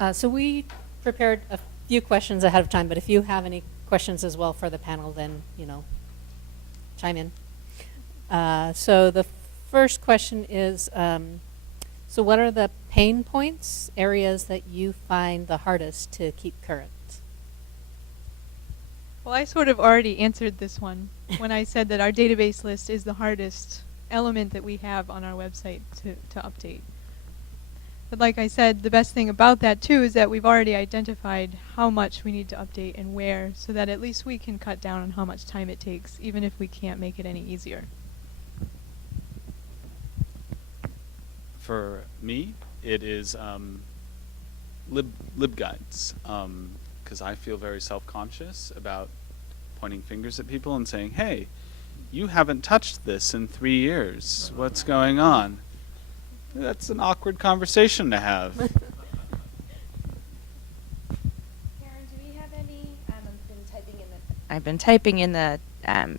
So we prepared a few questions ahead of time, but if you have any questions as well for the panel, then, chime in. So the first question is, so what are the pain points, areas that you find the hardest to keep current? Well, I sort of already answered this one when I said that our database list is the hardest element that we have on our website to update. But like I said, the best thing about that too is that we've already identified how much we need to update and where, so that at least we can cut down on how much time it takes, even if we can't make it any easier. For me, it is libguides, because I feel very self-conscious about pointing fingers at people and saying, hey, you haven't touched this in 3 years. What's going on? That's an awkward conversation to have. Karen, do we have any, I've been typing in the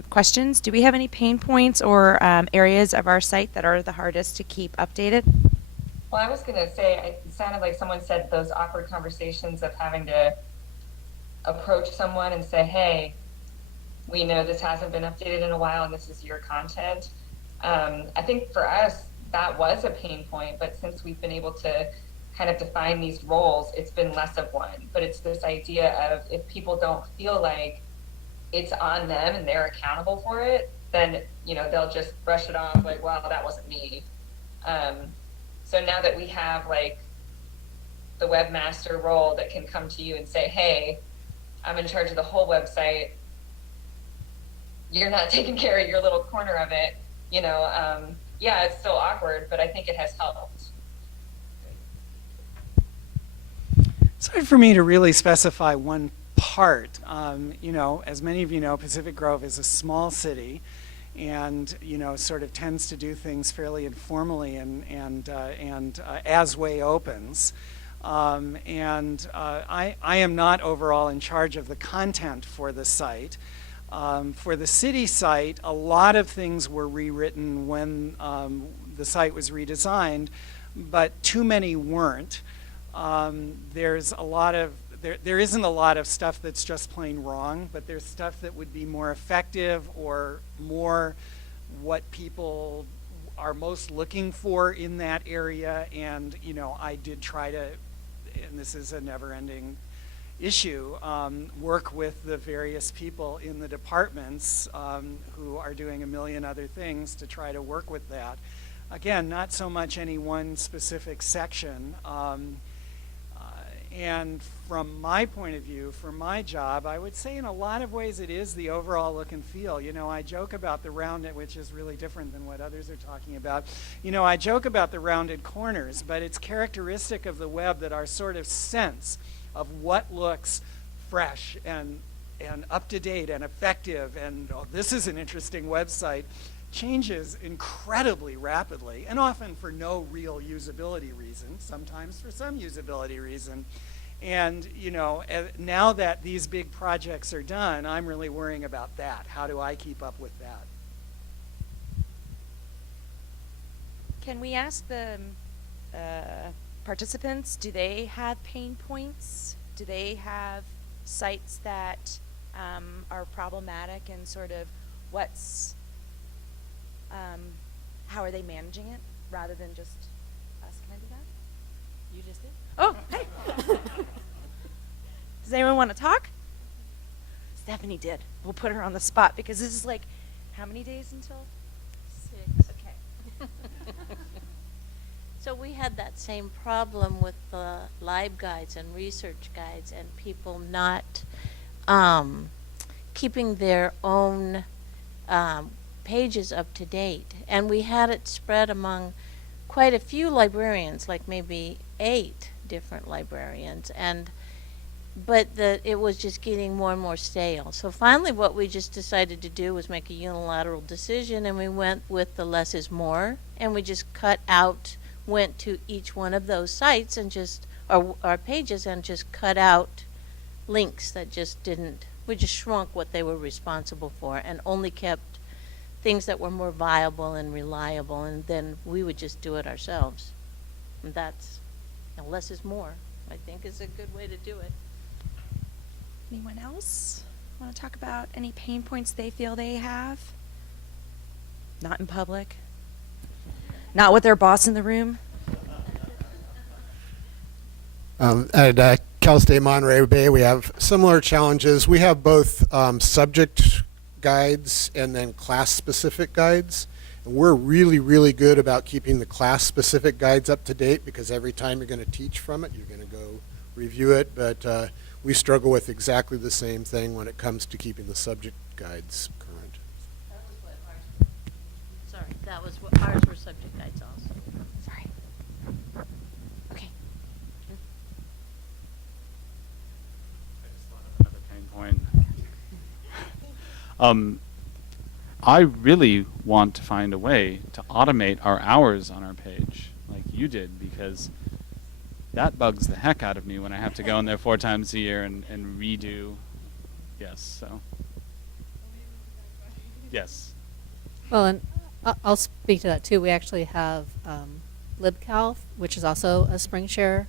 questions. Do we have any pain points or areas of our site that are the hardest to keep updated? Well, I was going to say, it sounded like someone said those awkward conversations of having to approach someone and say, hey, we know this hasn't been updated in a while and this is your content. I think for us, that was a pain point, but since we've been able to kind of define these roles, it's been less of one. But it's this idea of if people don't feel like it's on them and they're accountable for it, then they'll just brush it off like, well, that wasn't me. So now that we have like the webmaster role that can come to you and say, hey, I'm in charge of the whole website, you're not taking care of your little corner of it, yeah, it's still awkward, but I think it has helped. It's hard for me to really specify one part. As many of you know, Pacific Grove is a small city and, sort of tends to do things fairly informally and as way opens. I am not overall in charge of the content for the site. For the city site, a lot of things were rewritten when the site was redesigned, but too many weren't. There isn't a lot of stuff that's just plain wrong, but there's stuff that would be more effective or more what people are most looking for in that area. And I did try to, and this is a never-ending issue, work with the various people in the departments who are doing a million other things to try to work with that. Again, not so much any one specific section. And from my point of view, for my job, I would say in a lot of ways it is the overall look and feel. I joke about the rounded, which is really different than what others are talking about. I joke about the rounded corners, but it's characteristic of the web that our sort of sense of what looks fresh and up to date and effective and this is an interesting website changes incredibly rapidly, and often for no real usability reason, sometimes for some usability reason. And now that these big projects are done, I'm really worrying about that. How do I keep up with that? Can we ask the participants, do they have pain points? Do they have sites that are problematic, and sort of how are they managing it rather than just us? Can I do that? You just did. Oh, hey. Does anyone want to talk? Stephanie did. We'll put her on the spot because this is like, how many days until? 6. Okay. So we had that same problem with the live guides and research guides and people not keeping their own pages up to date. And we had it spread among quite a few librarians, like maybe 8 different librarians, but it was just getting more and more stale. So finally what we just decided to do was make a unilateral decision, and we went with the less is more, and we just went to each one of those sites and just our pages and just cut out links that we just shrunk what they were responsible for and only kept things that were more viable and reliable, and then we would just do it ourselves. And that's less is more. I think is a good way to do it. Anyone else want to talk about any pain points they feel they have? Not in public? Not with their boss in the room? At Cal State Monterey Bay, we have similar challenges. We have both subject guides and then class-specific guides. And we're really, really good about keeping the class-specific guides up to date because every time you're going to teach from it, you're going to go review it. But we struggle with exactly the same thing when it comes to keeping the subject guides current. That was what ours. Sorry, that was what ours were subject guides also. Sorry. Okay. I just thought of another pain point. I really want to find a way to automate our hours on our page, like you did, because that bugs the heck out of me when I have to go in there 4 times a year and redo. Yes, so. Yes. Well, and I'll speak to that too. We actually have LibCal, which is also a Spring Share.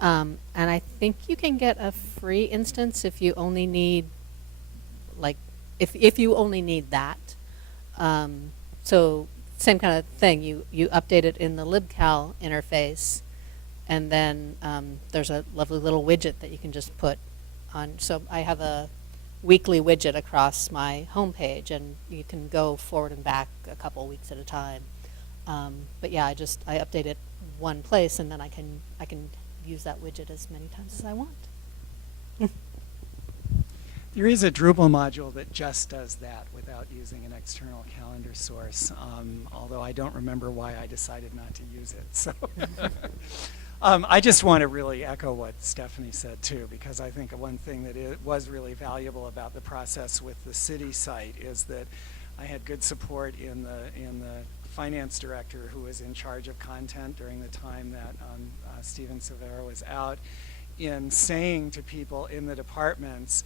And I think you can get a free instance if you only need, like, if you only need that. So same kind of thing. You update it in the LibCal interface, and then there's a lovely little widget that you can just put on. So I have a weekly widget across my homepage, and you can go forward and back a couple weeks at a time. But yeah, I update it one place, and then I can use that widget as many times as I want. There is a Drupal module that just does that without using an external calendar source, although I don't remember why I decided not to use it. So I just want to really echo what Stephanie said too, because I think one thing that was really valuable about the process with the city site is that I had good support in the finance director who was in charge of content during the time that Steven Silvera was out, in saying to people in the departments,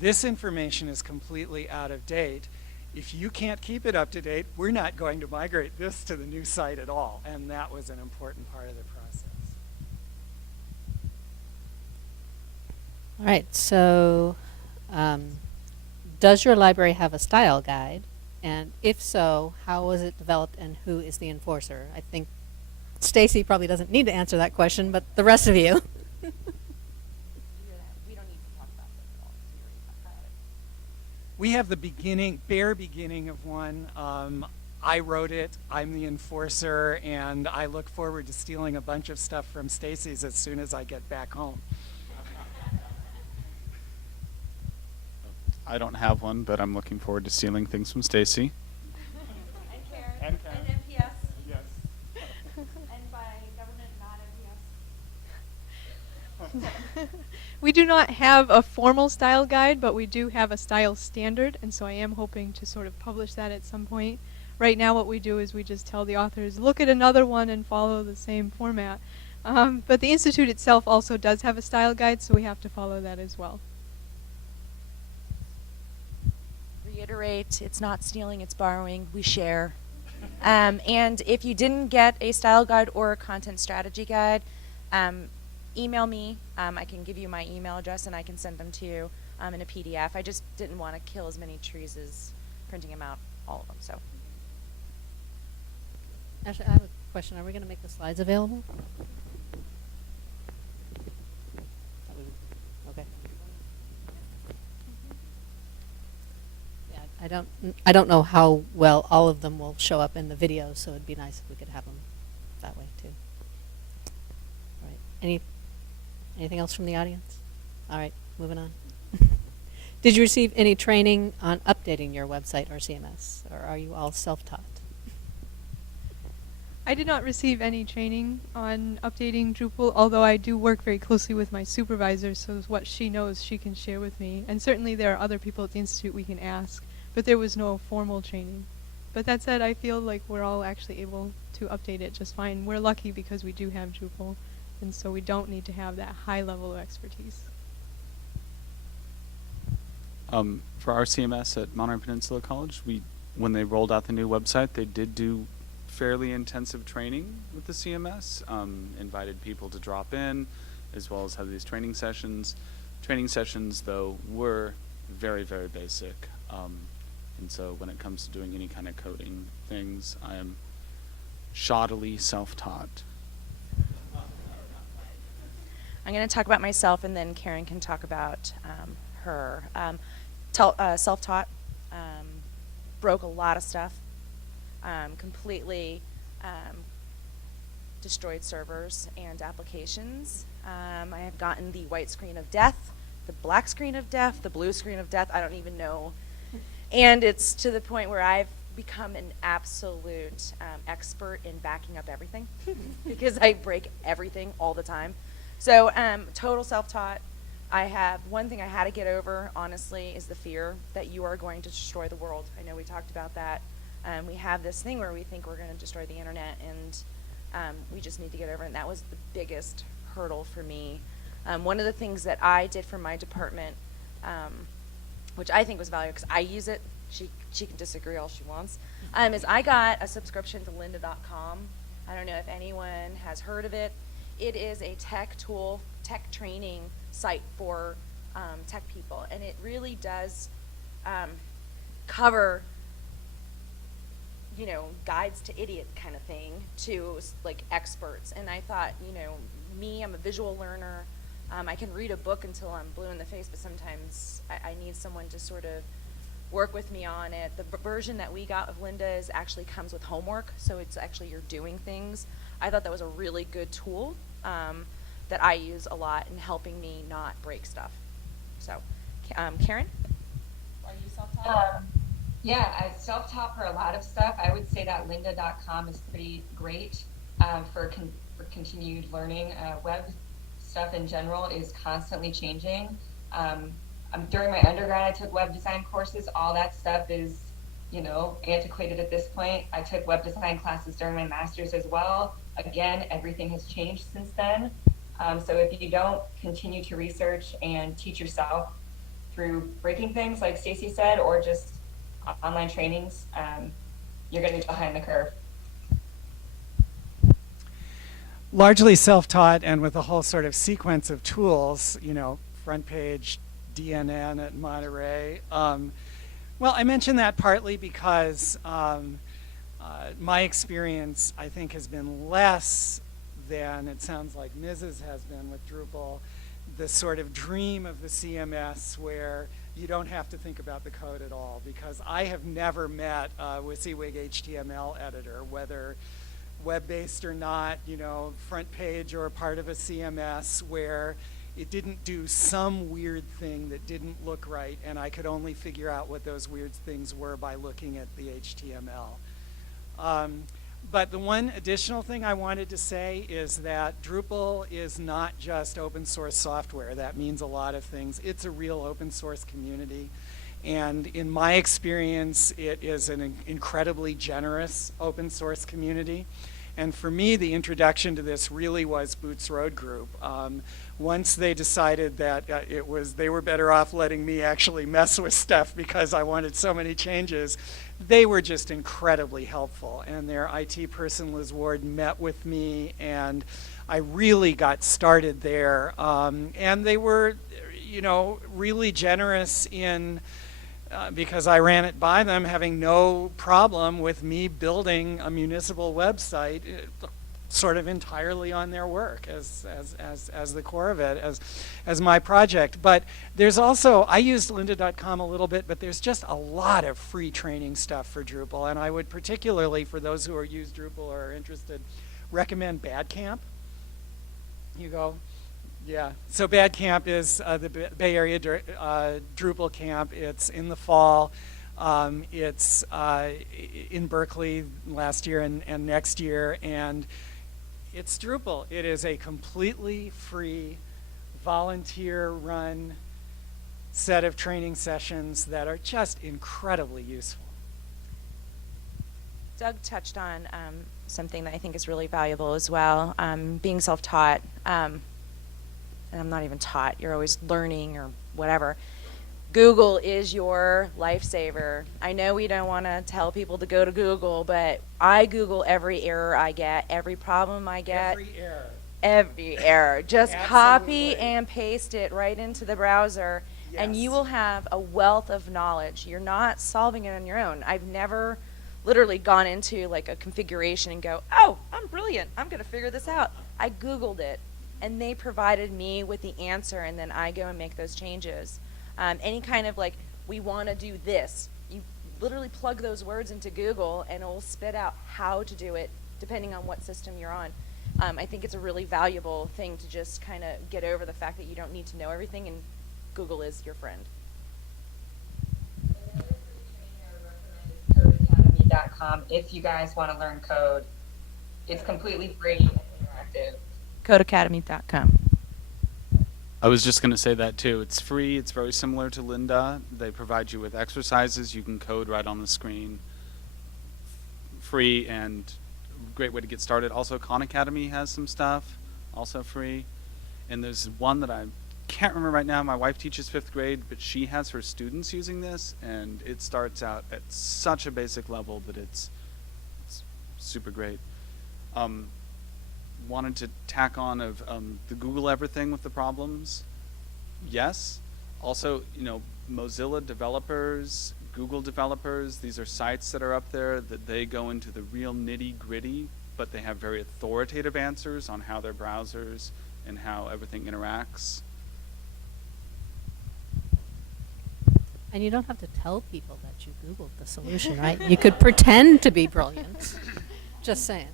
this information is completely out of date. If you can't keep it up to date, we're not going to migrate this to the new site at all. And that was an important part of the process. All right, so does your library have a style guide? And if so, how was it developed and who is the enforcer? I think Stacy probably doesn't need to answer that question, but the rest of you. We don't need to talk about this at all. We already talked about it. We have the bare beginning of one. I wrote it, I'm the enforcer, and I look forward to stealing a bunch of stuff from Stacy's as soon as I get back home. I don't have one, but I'm looking forward to stealing things from Stacy. And Karen. And Karen. And MPS. Yes. And by government, not MPS. We do not have a formal style guide, but we do have a style standard, and so I am hoping to sort of publish that at some point. Right now what we do is we just tell the authors, look at another one and follow the same format. But the Institute itself also does have a style guide, so we have to follow that as well. Reiterate, it's not stealing, it's borrowing. We share. And if you didn't get a style guide or a content strategy guide, email me. I can give you my email address and I can send them to you in a PDF. I just didn't want to kill as many trees as printing them out, all of them. So. Actually, I have a question. Are we going to make the slides available? Okay. Yeah, I don't know how well all of them will show up in the video, so it'd be nice if we could have them that way too. All right. Anything else from the audience? All right, moving on. Did you receive any training on updating your website or CMS, or are you all self-taught? I did not receive any training on updating Drupal, although I do work very closely with my supervisor, so what she knows she can share with me. And certainly there are other people at the Institute we can ask, but there was no formal training. But that said, I feel like we're all actually able to update it just fine. We're lucky because we do have Drupal, and so we don't need to have that high level of expertise. For our CMS at Monterey Peninsula College, when they rolled out the new website, they did do fairly intensive training with the CMS, invited people to drop in, as well as have these training sessions. Training sessions, though, were very, very basic. And so when it comes to doing any kind of coding things, I am shoddily self-taught. I'm going to talk about myself, and then Karen can talk about her. Self-taught, broke a lot of stuff, completely destroyed servers and applications. I have gotten the white screen of death, the black screen of death, the blue screen of death. I don't even know. And it's to the point where I've become an absolute expert in backing up everything because I break everything all the time. So total self-taught. I have one thing I had to get over, honestly, is the fear that you are going to destroy the world. I know we talked about that. We have this thing where we think we're going to destroy the internet, and we just need to get over it. And that was the biggest hurdle for me. One of the things that I did for my department, which I think was valuable because I use it, she can disagree all she wants, is I got a subscription to lynda.com. I don't know if anyone has heard of it. It is a tech training site for tech people, and it really does cover, you know, guides to idiot kind of thing to like experts. And I thought, you know, I'm a visual learner. I can read a book until I'm blue in the face, but sometimes I need someone to sort of work with me on it. The version that we got of Lynda is actually comes with homework, so it's actually you're doing things. I thought that was a really good tool that I use a lot in helping me not break stuff. So, Karen, are you self-taught? Yeah, I self-taught for a lot of stuff. I would say that lynda.com is pretty great for continued learning. Web stuff in general is constantly changing. During my undergrad, I took web design courses. All that stuff is, you know, antiquated at this point. I took web design classes during my master's as well. Again, everything has changed since then. So if you don't continue to research and teach yourself through breaking things, like Stacy said, or just online trainings, you're going to be behind the curve. Largely self-taught, and with a whole sort of sequence of tools, you know, front page, DNN at Monterey. Well, I mention that partly because my experience, I think, has been less than it sounds like Mrs. has been with Drupal, the sort of dream of the CMS where you don't have to think about the code at all, because I have never met a WYSIWYG HTML editor, whether web-based or not, you know, front page or part of a CMS, where it didn't do some weird thing that didn't look right, and I could only figure out what those weird things were by looking at the HTML. But the one additional thing I wanted to say is that Drupal is not just open source software. That means a lot of things. It's a real open source community. And in my experience, it is an incredibly generous open source community. And for me, the introduction to this really was Boots Road Group. Once they decided that they were better off letting me actually mess with stuff because I wanted so many changes, they were just incredibly helpful. And their IT person, Liz Ward, met with me, and I really got started there. And they were, you know, really generous in, because I ran it by them, having no problem with me building a municipal website sort of entirely on their work as the core of it, as my project. But there's also, I used lynda.com a little bit, but there's just a lot of free training stuff for Drupal, and I would particularly, for those who use Drupal or are interested, recommend Badcamp. You go. Yeah, so Badcamp is the Bay Area Drupal camp. It's in the fall. It's in Berkeley last year and next year, and it's Drupal. It is a completely free, volunteer-run set of training sessions that are just incredibly useful. Doug touched on something that I think is really valuable as well, being self-taught. And I'm not even taught, you're always learning or whatever. Google is your lifesaver. I know we don't want to tell people to go to Google, but I Google every error I get, every problem I get. Every error. every error. Just copy Absolutely. and paste it right into the browser, and you Yes. will have a wealth of knowledge. You're not solving it on your own. I've never literally gone into like a configuration and go, oh, I'm brilliant. I'm going to figure this out. I Googled it, and they provided me with the answer, and then I go and make those changes. Any kind of like, we want to do this. You literally plug those words into Google, and it will spit out how to do it depending on what system you're on. I think it's a really valuable thing to just kind of get over the fact that you don't need to know everything, and Google is your friend. Another free training I would recommend is codecademy.com if you guys want to learn code. It's completely free and interactive. Codeacademy.com. I was just going to say that too. It's free. It's very similar to Lynda. They provide you with exercises. You can code right on the screen. Free and great way to get started. Also, Khan Academy has some stuff, also free. And there's one that I can't remember right now. My wife teaches 5th grade, but she has her students using this, and it starts out at such a basic level that it's super great. Wanted to tack on of the Google everything with the problems. Yes. Also, you know, Mozilla developers, Google developers, these are sites that are up there that they go into the real nitty gritty, but they have very authoritative answers on how their browsers and how everything interacts. And you don't have to tell people that you Googled the solution, right? You could pretend to be brilliant. Just saying.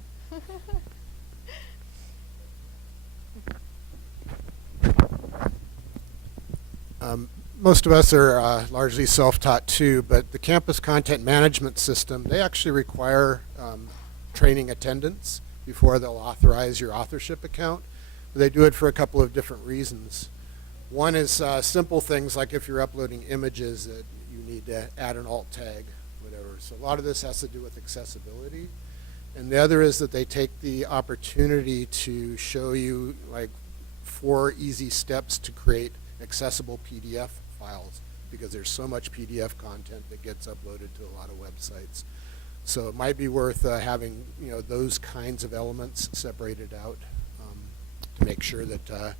Most of us are largely self-taught too, but the campus content management system, they actually require training attendance before they'll authorize your authorship account. They do it for a couple of different reasons. One is simple things like if you're uploading images that you need to add an alt tag, whatever. So a lot of this has to do with accessibility. And the other is that they take the opportunity to show you like 4 easy steps to create accessible PDF files, because there's so much PDF content that gets uploaded to a lot of websites. So it might be worth having, you know, those kinds of elements separated out to make sure that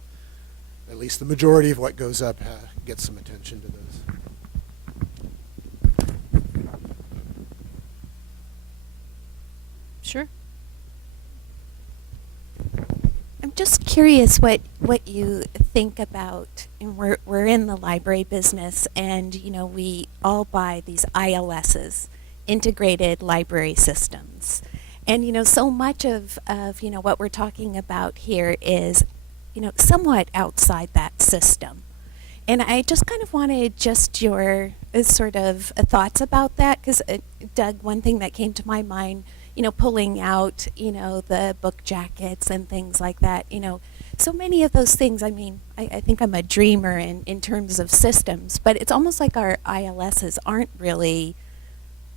at least the majority of what goes up gets some attention to those. Sure. I'm just curious what you think about, and we're in the library business, and you know we all buy these ILSs, integrated library systems, and you know so much of you know what we're talking about here is you know somewhat outside that system, and I just kind of wanted just your sort of thoughts about that, because Doug, one thing that came to my mind, you know, pulling out, you know, the book jackets and things like that, you know, so many of those things. I mean, I think I'm a dreamer in terms of systems, but it's almost like our ILSs aren't really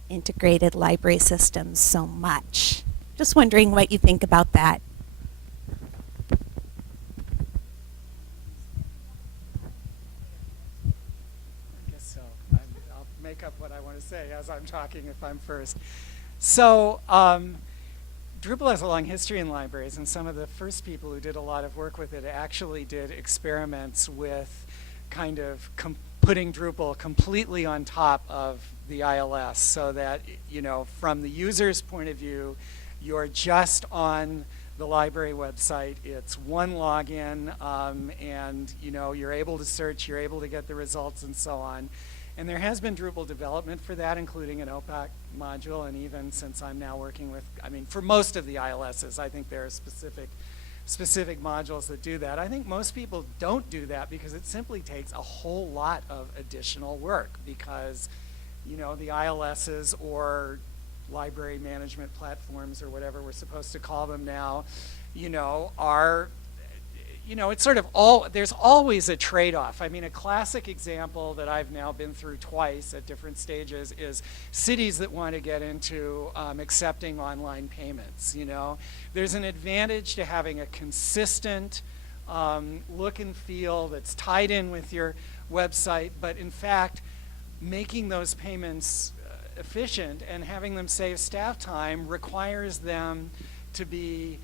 integrated library systems so much. Just wondering what you think about that. I guess so. I'll make up what I want to say as I'm talking if I'm first. So Drupal has a long history in libraries, and some of the first people who did a lot of work with it actually did experiments with kind of putting Drupal completely on top of the ILS, so that, you know, from the user's point of view, you're just on the library website. It's one login, and you know you're able to search, you're able to get the results, and so on. And there has been Drupal development for that, including an OPAC module, and even since I'm now working with, I mean, for most of the ILSs, I think there are specific modules that do that. I think most people don't do that because it simply takes a whole lot of additional work, because, you know, the ILSs or library management platforms or whatever we're supposed to call them now, you know, are, you know, it's sort of there's always a trade-off. I mean, a classic example that I've now been through twice at different stages is cities that want to get into accepting online payments, you know. There's an advantage to having a consistent look and feel that's tied in with your website, but in fact, making those payments efficient and having them save staff time requires them to be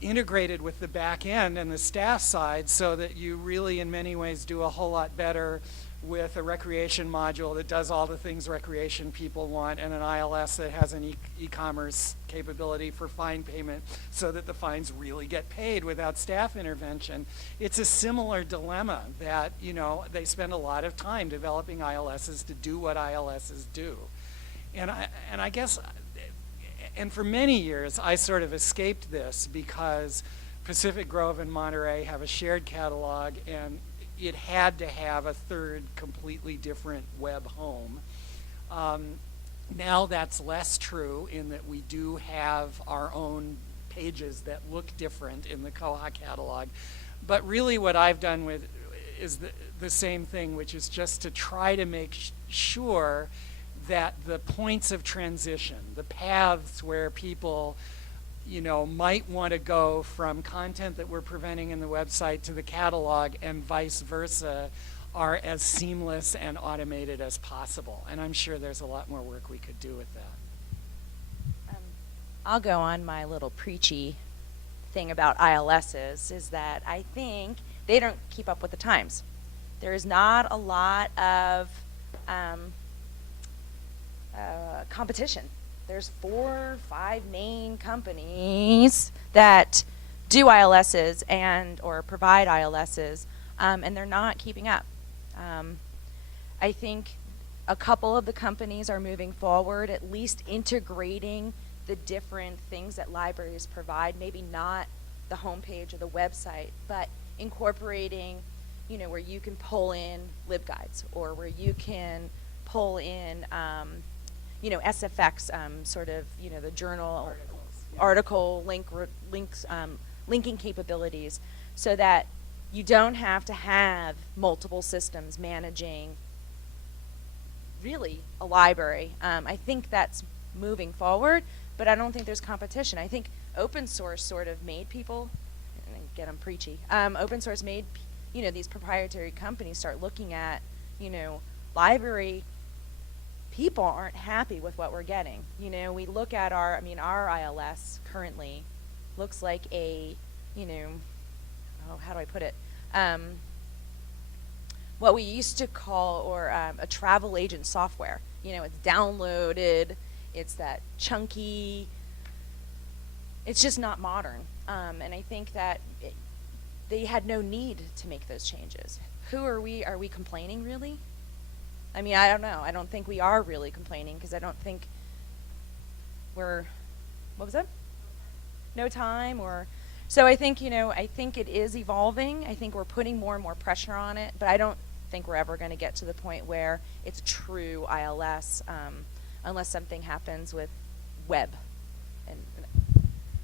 integrated with the back end and the staff side, so that you really in many ways do a whole lot better with a recreation module that does all the things recreation people want, and an ILS that has an e-commerce capability for fine payment so that the fines really get paid without staff intervention. It's a similar dilemma that, you know, they spend a lot of time developing ILSs to do what ILSs do. And I guess, and for many years, I sort of escaped this because Pacific Grove and Monterey have a shared catalog, and it had to have a third completely different web home. Now that's less true in that we do have our own pages that look different in the Koha catalog. But really what I've done with is the same thing, which is just to try to make sure that the points of transition, the paths where people, you know, might want to go from content that we're presenting in the website to the catalog and vice versa, are as seamless and automated as possible. And I'm sure there's a lot more work we could do with that. I'll go on my little preachy thing about ILSs, is that I think they don't keep up with the times. There is not a lot of competition. There's 4 or 5 main companies that do ILSs and or provide ILSs, and they're not keeping up. I think a couple of the companies are moving forward, at least integrating the different things that libraries provide, maybe not the homepage or the website, but incorporating, you know, where you can pull in libguides, or where you can pull in you know, SFX, sort of, you know, the journal article linking capabilities, so that you don't have to have multiple systems managing really a library. I think that's moving forward, but I don't think there's competition. I think open source sort of made people, and again I'm preachy, open source made, you know, these proprietary companies start looking at, you know, library people aren't happy with what we're getting. You know, we look at our ILS currently looks like a, you know, oh, how do I put it? What we used to call, or a travel agent software. You know, it's downloaded, it's that chunky, it's just not modern. And I think that they had no need to make those changes. Who are we? Are we complaining really? I mean, I don't know. I don't think we are really complaining, because I don't think we're, what was that? No time, or, so I think, you know, I think it is evolving. I think we're putting more and more pressure on it, but I don't think we're ever going to get to the point where it's true ILS, unless something happens with web. And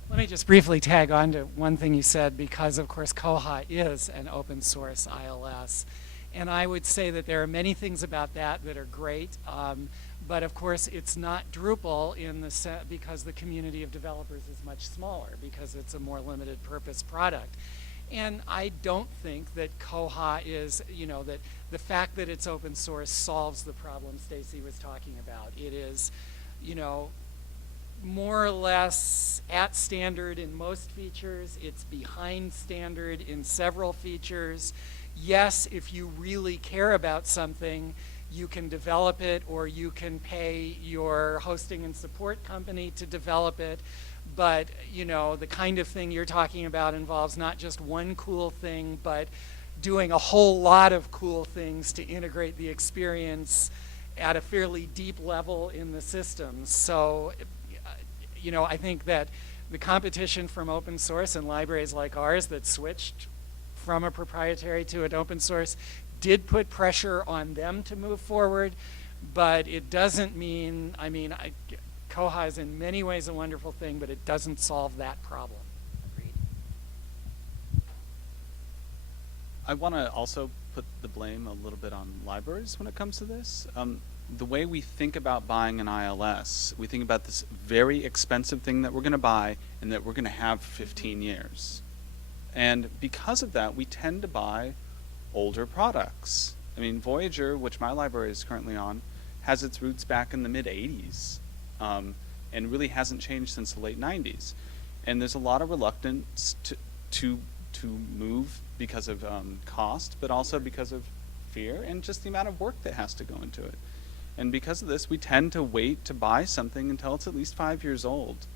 Let me just briefly tag on to one thing you said, because of course Koha is an open source ILS. And I would say that there are many things about that that are great, but of course it's not Drupal in the because the community of developers is much smaller, because it's a more limited purpose product. And I don't think that Koha is, you know, that the fact that it's open source solves the problem Stacy was talking about. It is, you know, more or less at standard in most features. It's behind standard in several features. Yes, if you really care about something, you can develop it, or you can pay your hosting and support company to develop it. But, you know, the kind of thing you're talking about involves not just one cool thing, but doing a whole lot of cool things to integrate the experience at a fairly deep level in the systems. So, you know, I think that the competition from open source and libraries like ours that switched from a proprietary to an open source did put pressure on them to move forward, but it doesn't mean, Koha is in many ways a wonderful thing, but it doesn't solve that problem. agreed. I want to also put the blame a little bit on libraries when it comes to this. The way we think about buying an ILS, we think about this very expensive thing that we're going to buy and that we're going to have 15 years. And because of that, we tend to buy older products. I mean, Voyager, which my library is currently on, has its roots back in the mid-'80s, and really hasn't changed since the late '90s. And there's a lot of reluctance to move because of cost, but also because of fear and just the amount of work that has to go into it. And because of this, we tend to wait to buy something until it's at least 5 years old.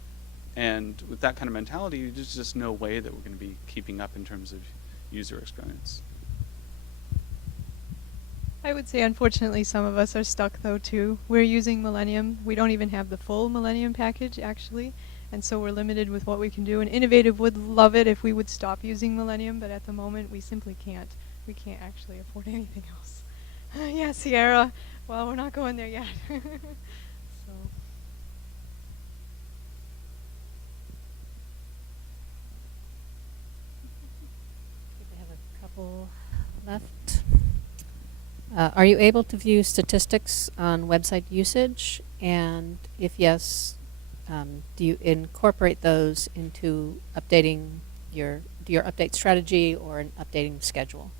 And with that kind of mentality, there's just no way that we're going to be keeping up in terms of user experience. I would say, unfortunately, some of us are stuck, though, too. We're using Millennium. We don't even have the full Millennium package, actually, and so we're limited with what we can do. And Innovative would love it if we would stop using Millennium, but at the moment, we simply can't. We can't actually afford anything else. Yeah, Sierra. Well, we're not going there yet. So. We have a couple left. Are you able to view statistics on website usage? And if yes, do you incorporate those into updating your update strategy or an updating schedule?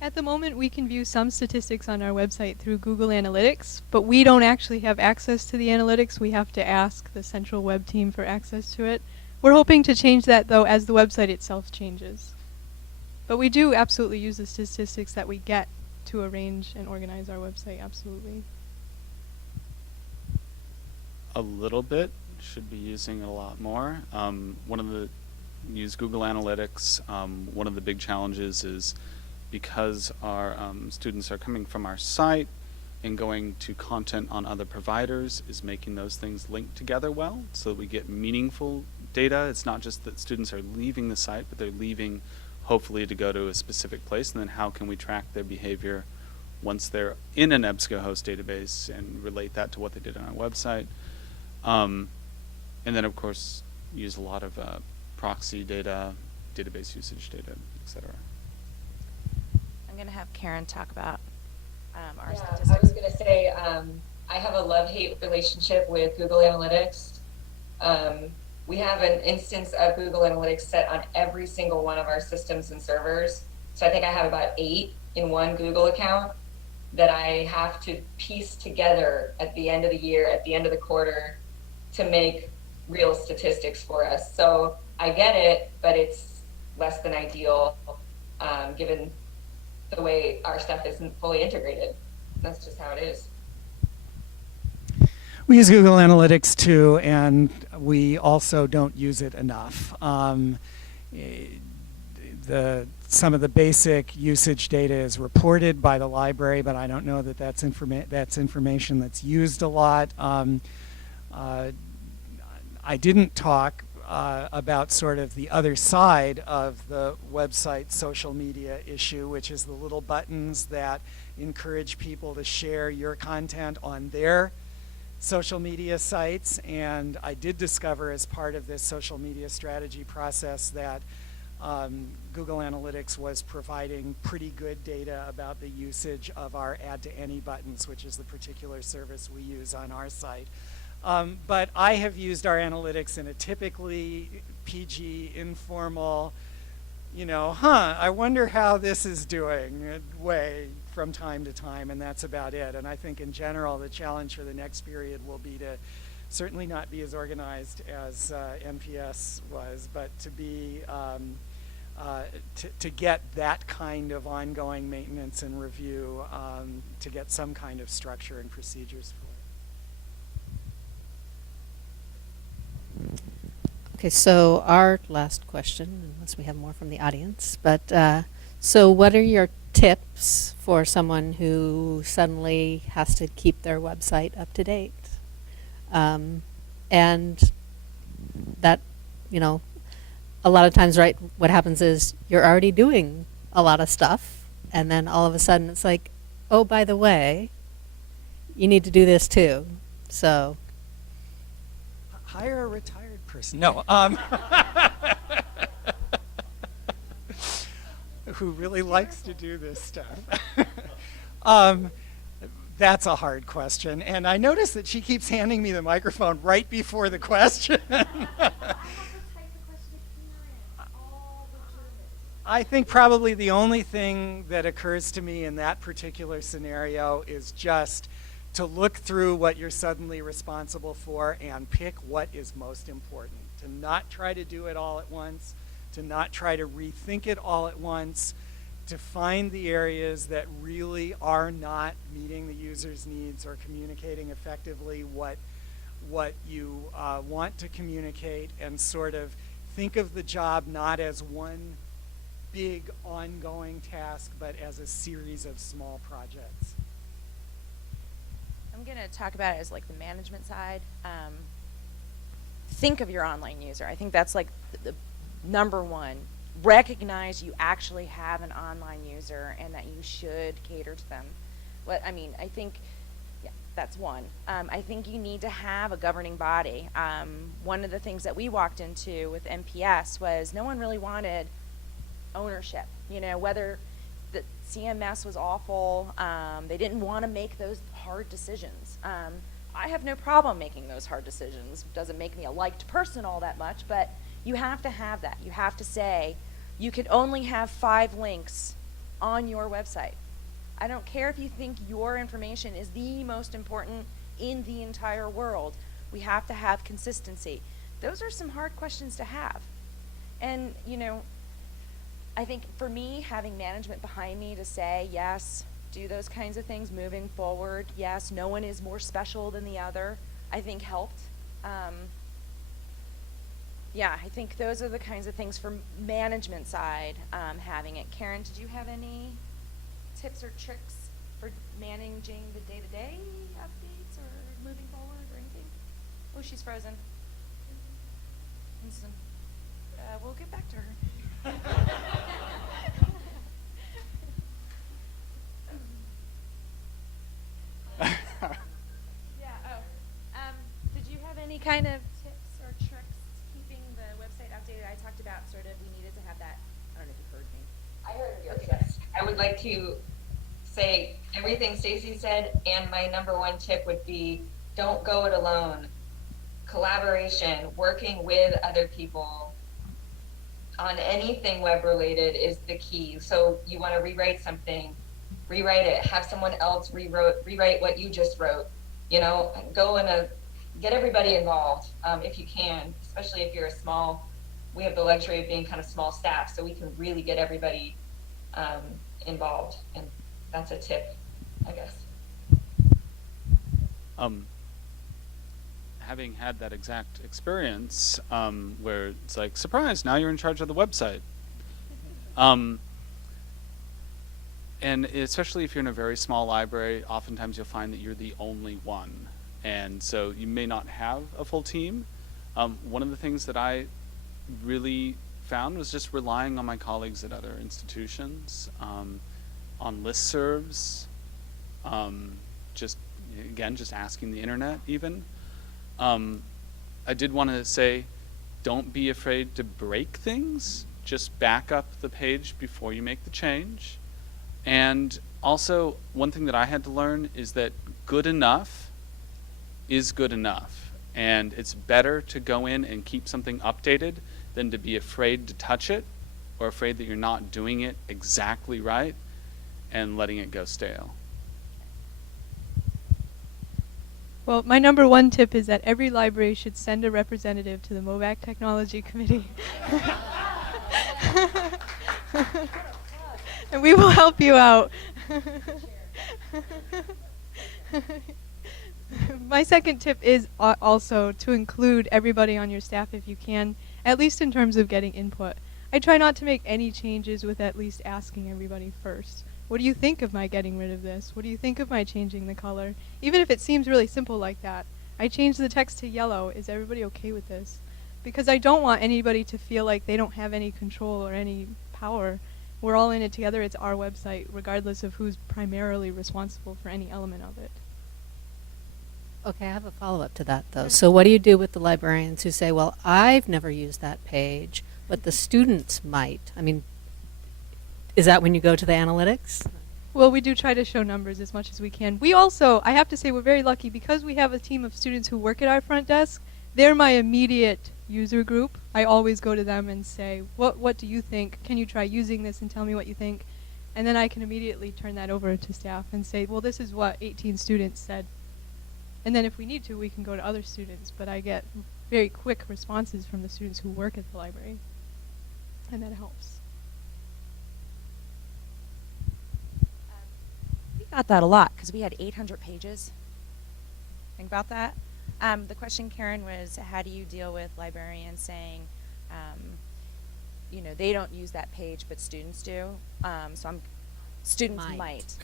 At the moment, we can view some statistics on our website through Google Analytics, but we don't actually have access to the analytics. We have to ask the central web team for access to it. We're hoping to change that, though, as the website itself changes. But we do absolutely use the statistics that we get to arrange and organize our website, absolutely. A little bit, should be using it a lot more. Use Google Analytics. One of the big challenges is because our students are coming from our site and going to content on other providers, is making those things link together well so that we get meaningful data. It's not just that students are leaving the site, but they're leaving hopefully to go to a specific place, and then how can we track their behavior once they're in an EBSCOhost database and relate that to what they did on our website. And then of course use a lot of proxy data, database usage data, etc. I'm going to have Karen talk about our Yeah, statistics. I was going to say, I have a love-hate relationship with Google Analytics. We have an instance of Google Analytics set on every single one of our systems and servers. So I think I have about 8 in one Google account that I have to piece together at the end of the year, at the end of the quarter, to make real statistics for us. So I get it, but it's less than ideal given the way our stuff isn't fully integrated. That's just how it is. We use Google Analytics too, and we also don't use it enough. Some of the basic usage data is reported by the library, but I don't know that that's information that's used a lot. I didn't talk about sort of the other side of the website social media issue, which is the little buttons that encourage people to share your content on their social media sites. And I did discover as part of this social media strategy process that Google Analytics was providing pretty good data about the usage of our Add to Any buttons, which is the particular service we use on our site. But I have used our analytics in a typically PG, informal, I wonder how this is doing way from time to time, and that's about it. And I think in general, the challenge for the next period will be to certainly not be as organized as MPS was, but to be to get that kind of ongoing maintenance and review, to get some kind of structure and procedures for it. Okay, so our last question, unless we have more from the audience, but so what are your tips for someone who suddenly has to keep their website up to date? And that, a lot of times, right, what happens is you're already doing a lot of stuff, and then all of a sudden it's like, oh, by the way, you need to do this too. So hire a retired person. No. Who really likes to do this stuff. That's a hard question. And I notice that she keeps handing me the microphone right before the question. I think probably the only thing that occurs to me in that particular scenario is just to look through what you're suddenly responsible for and pick what is most important. To not try to do it all at once, to not try to rethink it all at once, to find the areas that really are not meeting the user's needs or communicating effectively what you want to communicate, and sort of think of the job not as one big ongoing task, but as a series of small projects. I'm going to talk about it as like the management side. Think of your online user. I think that's like the number one. Recognize you actually have an online user and that you should cater to them. I think, yeah, that's one. I think you need to have a governing body. One of the things that we walked into with MPS was no one really wanted ownership. Whether the CMS was awful, they didn't want to make those hard decisions. I have no problem making those hard decisions. Doesn't make me a liked person all that much, but you have to have that. You have to say, you could only have 5 links on your website. I don't care if you think your information is the most important in the entire world. We have to have consistency. Those are some hard questions to have. And, I think for me, having management behind me to say, yes, do those kinds of things moving forward. Yes, no one is more special than the other, I think helped. Yeah, I think those are the kinds of things for management side, having it. Karen, did you have any tips or tricks for managing the day-to-day updates or moving forward or anything? Oh, she's frozen. We'll get back to her. Did you have any kind of tips or tricks keeping the website updated? I talked about sort of we needed to have that. I don't know if you heard me. I heard you. Yes. I would like to say everything Stacy said, and my number one tip would be don't go it alone. Collaboration, working with other people on anything web related is the key. So you want to rewrite something, rewrite it, have someone else rewrite what you just wrote, get everybody involved if you can, especially if you're we have the luxury of being kind of small staff, so we can really get everybody involved. And that's a tip, I guess. Having had that exact experience where it's like, surprise, now you're in charge of the website. And especially if you're in a very small library, oftentimes you'll find that you're the only one. And so you may not have a full team. One of the things that I really found was just relying on my colleagues at other institutions, on listservs, just asking the internet even. I did want to say, don't be afraid to break things. Just back up the page before you make the change. And also, one thing that I had to learn is that good enough is good enough. And it's better to go in and keep something updated than to be afraid to touch it or afraid that you're not doing it exactly right and letting it go stale. Well, my number one tip is that every library should send a representative to the Mobac Technology Committee. And we will help you out. My second tip is also to include everybody on your staff if you can, at least in terms of getting input. I try not to make any changes with at least asking everybody first. What do you think of my getting rid of this? What do you think of my changing the color? Even if it seems really simple like that. I changed the text to yellow. Is everybody okay with this? Because I don't want anybody to feel like they don't have any control or any power. We're all in it together. It's our website, regardless of who's primarily responsible for any element of it. Okay, I have a follow-up to that, though. So what do you do with the librarians who say, well, I've never used that page, but the students might? I mean, is that when you go to the analytics? Well, we do try to show numbers as much as we can. We also, I have to say, we're very lucky because we have a team of students who work at our front desk. They're my immediate user group. I always go to them and say, what do you think? Can you try using this and tell me what you think? And then I can immediately turn that over to staff and say, well, this is what 18 students said And then if we need to, we can go to other students, but I get very quick responses from the students who work at the library, and that helps. We got that a lot because we had 800 pages. Think about that. The question, Karen, was how do you deal with librarians saying, you know, they don't use that page, but students do. Students might.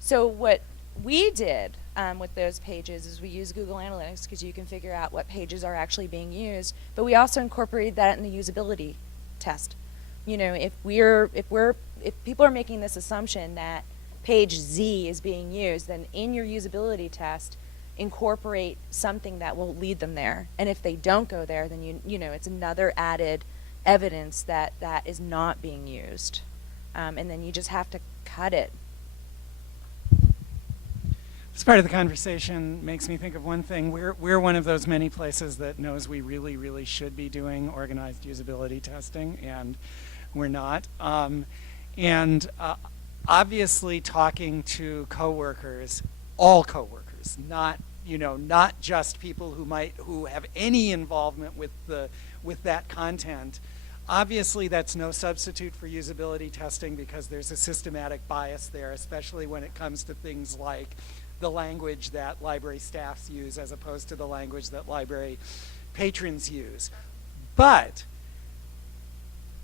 So what we did with those pages is we use Google Analytics because you can figure out what pages are actually being used. But we also incorporated that in the usability test. You know, if people are making this assumption that page Z is being used, then in your usability test, incorporate something that will lead them there. And if they don't go there, then you know it's another added evidence that that is not being used. And then you just have to cut it. This part of the conversation makes me think of one thing. We're one of those many places that knows we really, really should be doing organized usability testing, and we're not. Obviously, talking to coworkers, all coworkers, not just people who have any involvement with that content. Obviously, that's no substitute for usability testing because there's a systematic bias there, especially when it comes to things like the language that library staffs use as opposed to the language that library patrons use. But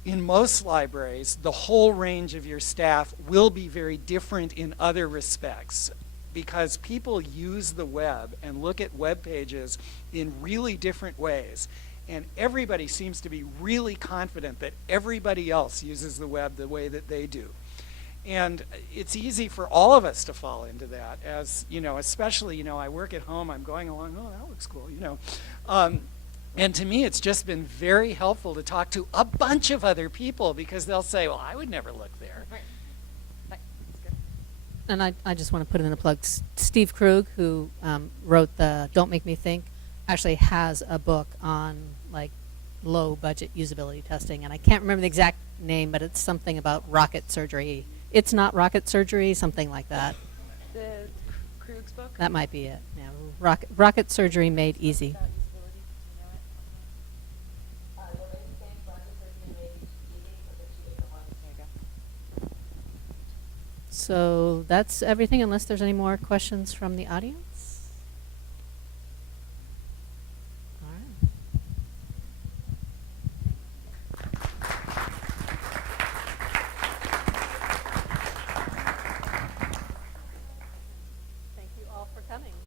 in most libraries, the whole range of your staff will be very different in other respects because people use the web and look at web pages in really different ways. And everybody seems to be really confident that everybody else uses the web the way that they do. And it's easy for all of us to fall into that, as, especially, I work at home, I'm going along, oh, that looks cool, And to me, it's just been very helpful to talk to a bunch of other people because they'll say, well, I would never look there. Right. That's good. And I just want to put in a plug. Steve Krug, who wrote the Don't Make Me Think, actually has a book on low budget usability testing. And I can't remember the exact name, but it's something about rocket surgery. It's not rocket surgery, something like that. The Krug's book? That might be it. Yeah, rocket surgery made easy. About usability, So that's everything, unless there's any more questions from the audience.